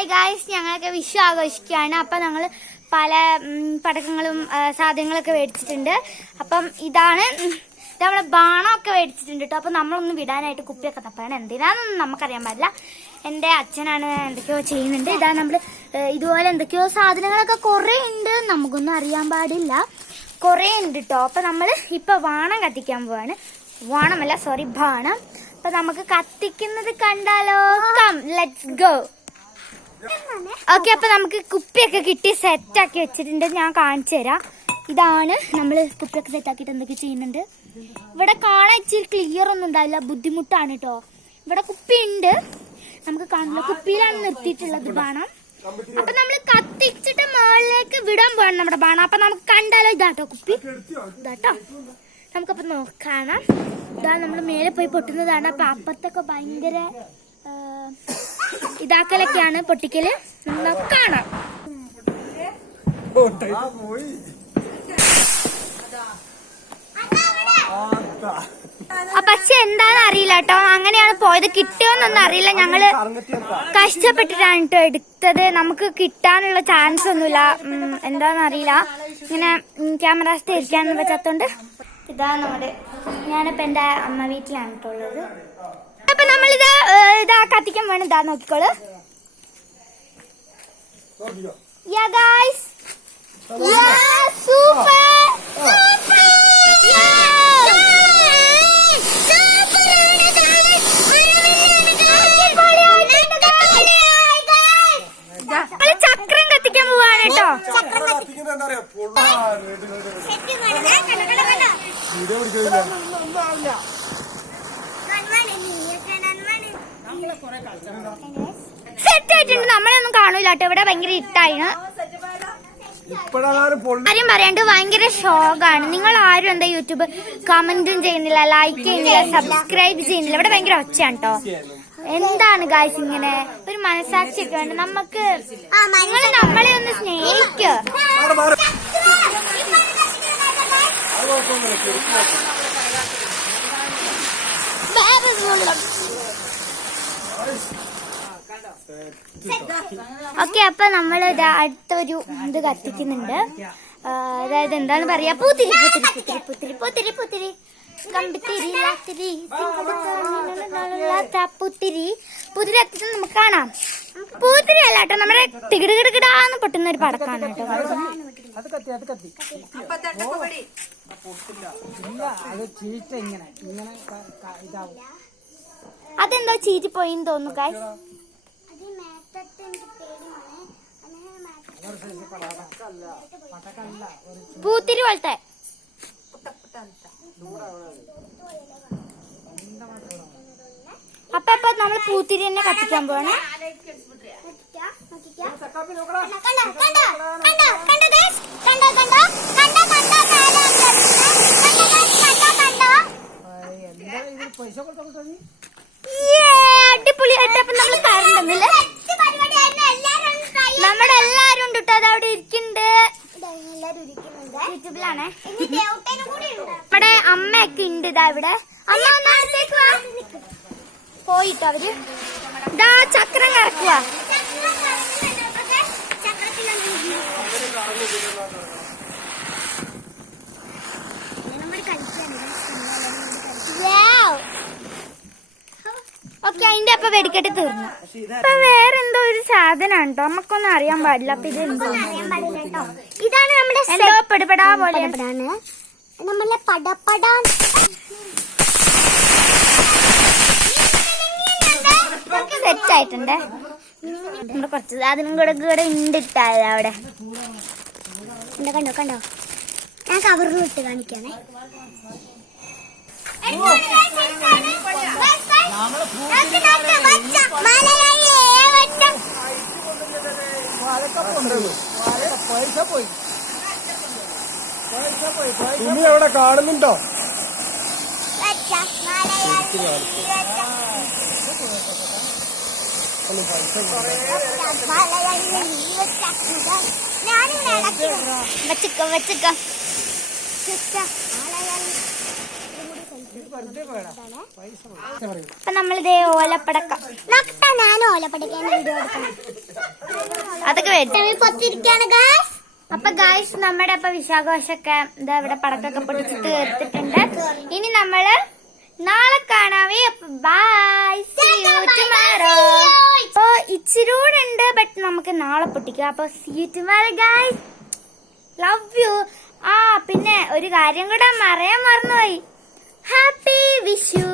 Hi guys, ഞങ്ങളൊക്കെ വിഷു ആഘോഷിക്കുകയാണ്. അപ്പം ഞങ്ങൾ പല പടക്കങ്ങളും സാധനങ്ങളൊക്കെ മേടിച്ചിട്ടുണ്ട്. അപ്പം ഇതാണ് നമ്മളെ ബാണമൊക്കെ മേടിച്ചിട്ടുണ്ട് കേട്ടോ. അപ്പം നമ്മളൊന്ന് വിടാനായിട്ട് കുപ്പിയൊക്കെ തപ്പാണ്. എന്തിനാണെന്നൊന്നും നമുക്കറിയാൻ പാടില്ല. എൻ്റെ അച്ഛനാണ് എന്തൊക്കെയോ ചെയ്യുന്നുണ്ട്. ഇതാണ് നമ്മൾ ഇതുപോലെ എന്തൊക്കെയോ സാധനങ്ങളൊക്കെ കുറേ ഉണ്ട്, നമുക്കൊന്നും അറിയാൻ പാടില്ല, കുറേ ഉണ്ട് കേട്ടോ. അപ്പം നമ്മൾ ഇപ്പം വാണം കത്തിക്കാൻ പോവാണ്. വാണമല്ല, സോറി, ബാണം. അപ്പം നമുക്ക് കത്തിക്കുന്നത് കണ്ടാലോ? Come let's go. ഓക്കെ, അപ്പൊ നമുക്ക് കുപ്പിയൊക്കെ കിട്ടി സെറ്റാക്കി വെച്ചിട്ടുണ്ട്. ഞാൻ കാണിച്ചു തരാം. ഇതാണ് നമ്മൾ കുപ്പിയൊക്കെ സെറ്റാക്കിയിട്ട് എന്തൊക്കെ ചെയ്യുന്നുണ്ട്. ഇവിടെ കാണാൻ ഇച്ചിരി ക്ലിയർ ഒന്നും ഉണ്ടാവില്ല, ബുദ്ധിമുട്ടാണ് കേട്ടോ. ഇവിടെ കുപ്പി ഉണ്ട്, നമുക്ക് കാണില്ല. കുപ്പിയിലാണ് നിർത്തിയിട്ടുള്ളത് ബാണം. അപ്പൊ നമ്മൾ കത്തിച്ചിട്ട് മുകളിലേക്ക് വിടാൻ പോവാണ് നമ്മുടെ ബാണം. അപ്പൊ നമുക്ക് കണ്ടാലോ? ഇതാട്ടോ കുപ്പി, ഇതാട്ടോ. നമുക്കപ്പൊ നോക്കണം. ഇതാ നമ്മൾ മേലെ പോയി പൊട്ടുന്നതാണ്. അപ്പൊ അപ്പത്തൊക്കെ ഭയങ്കര ഇതാക്കലൊക്കെയാണ്, പൊട്ടിക്കല്. നമ്മൾ കാണാം. പക്ഷെ എന്താണെന്ന് അറിയില്ല കേട്ടോ, അങ്ങനെയാണ് പോയത്. കിട്ടിയോന്നൊന്നും അറിയില്ല. ഞങ്ങള് കഷ്ടപ്പെട്ടിട്ടാണ് കേട്ടോ എടുത്തത്. നമുക്ക് കിട്ടാനുള്ള ചാൻസ് ഒന്നുമില്ല, എന്താണെന്ന് അറിയില്ല. ഇങ്ങനെ ക്യാമറ തിരിക്കാന്ന് പറ്റാത്തോണ്ട്. ഇതാ നമ്മുടെ, ഞാനിപ്പോ എന്റെ അമ്മ വീട്ടിലാണ് കേട്ടോ ഉള്ളത്. അപ്പൊ നമ്മളിത് ഇതാ കത്തിക്കാൻ വേണം. ഇതാ നോക്കിക്കോളൂ. Yeah guys, yeah, super, super, ചക്രം കത്തിക്കാൻ പോവാണ് കേട്ടോ. സെറ്റ് ആയിട്ടുണ്ട്. നമ്മളൊന്നും കാണൂല കേട്ടോ, ഇവിടെ ഭയങ്കര ഇട്ടായിന്. കാര്യം പറയാണ്ട് ഭയങ്കര ഷോക്കാണ്. നിങ്ങൾ ആരും എന്താ യൂട്യൂബ് കമന്റും ചെയ്യുന്നില്ല, ലൈക്ക് ചെയ്യുന്നില്ല, സബ്സ്ക്രൈബ് ചെയ്യുന്നില്ല. ഇവിടെ ഭയങ്കര ഒച്ചയാണ് കേട്ടോ. എന്താണ് ഗായ്സ് ഇങ്ങനെ? ഒരു മനസാക്ഷിയൊക്കെ വേണ്ട നമുക്ക്. നിങ്ങൾ നമ്മളെ ഒന്ന് സ്നേഹിക്കോ. ഓക്കെ, അപ്പൊ നമ്മൾ അടുത്തൊരു ഇത് കത്തിക്കുന്നുണ്ട്. അതായത് എന്താണ് പറയാ, പൂത്തിരി പൂത്തിരി പൂത്തിരി പൂത്തിരി പൂത്തിരി പൂത്തിരി കമ്പിത്തിരി പൂത്തിരി പൂത്തിരി കത്തിച്ച് നമുക്ക് കാണാം. പൂത്തിരി അല്ല കേട്ടോ, നമ്മുടെ തികിടുകിടുകിടാന്ന് പൊട്ടുന്ന ഒരു പടക്കാണ് കേട്ടോ. അതെന്തോ ചീറ്റിപ്പോയിന്ന് തോന്നുന്നു ഗായ്സ്. പൂത്തിരി പോലത്തെ. അപ്പൊ നമ്മൾ പൂത്തിരി തന്നെ കത്തിക്കാൻ പോവാണ്. അടിപൊളിയായിട്ട്. അപ്പൊ നമ്മൾ കറണ്ടൊന്നുമില്ല, നമ്മുടെ എല്ലാരും ഉണ്ട് കേട്ടോ. അതവിടെ ഇരിക്കുന്നുണ്ട്, യൂട്യൂബിലാണ്. നമ്മുടെ അമ്മയൊക്കെ ഉണ്ട് ഇതാ ഇവിടെ. അമ്മ പോയിട്ടോ അവര്. ഇതാ ചക്രം കറക്കുക. ഓക്കെ, അതിന്റെ അപ്പൊ വെടിക്കെട്ട് തീർന്നു. ഇപ്പൊ വേറെന്തോ ഒരു സാധനമാണ് കേട്ടോ, നമുക്കൊന്നും അറിയാൻ പാടില്ല. അപ്പൊ ഇത് ഇതാണ് നമ്മുടെ എന്തോ പെടുപെടാ പോലെ നമ്മളെ പടപടാ. സെറ്റ് ആയിട്ടുണ്ട്. നമ്മള് കുറച്ച് സാധനം കൂടെ ഉണ്ട് ഇട്ടായത് അവിടെ. കണ്ടോ കണ്ടോ, ഞാൻ കവറിൽ ഇട്ട് കാണിക്കാണേ. ഇനി അവിടെ കാണുന്നുണ്ടോ? വെച്ചിക്കോ വെച്ചിക്കോ. അപ്പൊ നമ്മളിതേ ഓലപ്പടക്കം ഞാൻ ഓലപ്പടക്കാൻ വീഡിയോ എടുക്കണം. അതൊക്കെ മേടിച്ചു. പൊത്തിരിക്കാണ് ഗായ്സ്. അപ്പൊ ഗായ്സ് നമ്മുടെ അപ്പൊ വിശാഖോഷൊക്കെ ഇതാ ഇവിടെ പടക്കൊക്കെ പൊട്ടിച്ചിട്ട് തീർത്തിട്ടുണ്ട്. ഇനി നമ്മള് നാളെ കാണാവേ. ബൈ, അപ്പൊ ഇച്ചിരി കൂടെ ഉണ്ട്, ബട്ട് നമുക്ക് നാളെ പൊട്ടിക്കാം. അപ്പൊ see you tomorrow guys, love you. ആ പിന്നെ ഒരു കാര്യം കൂടെ പറയാൻ മറന്നുപോയി. ഹാപ്പി വിഷു.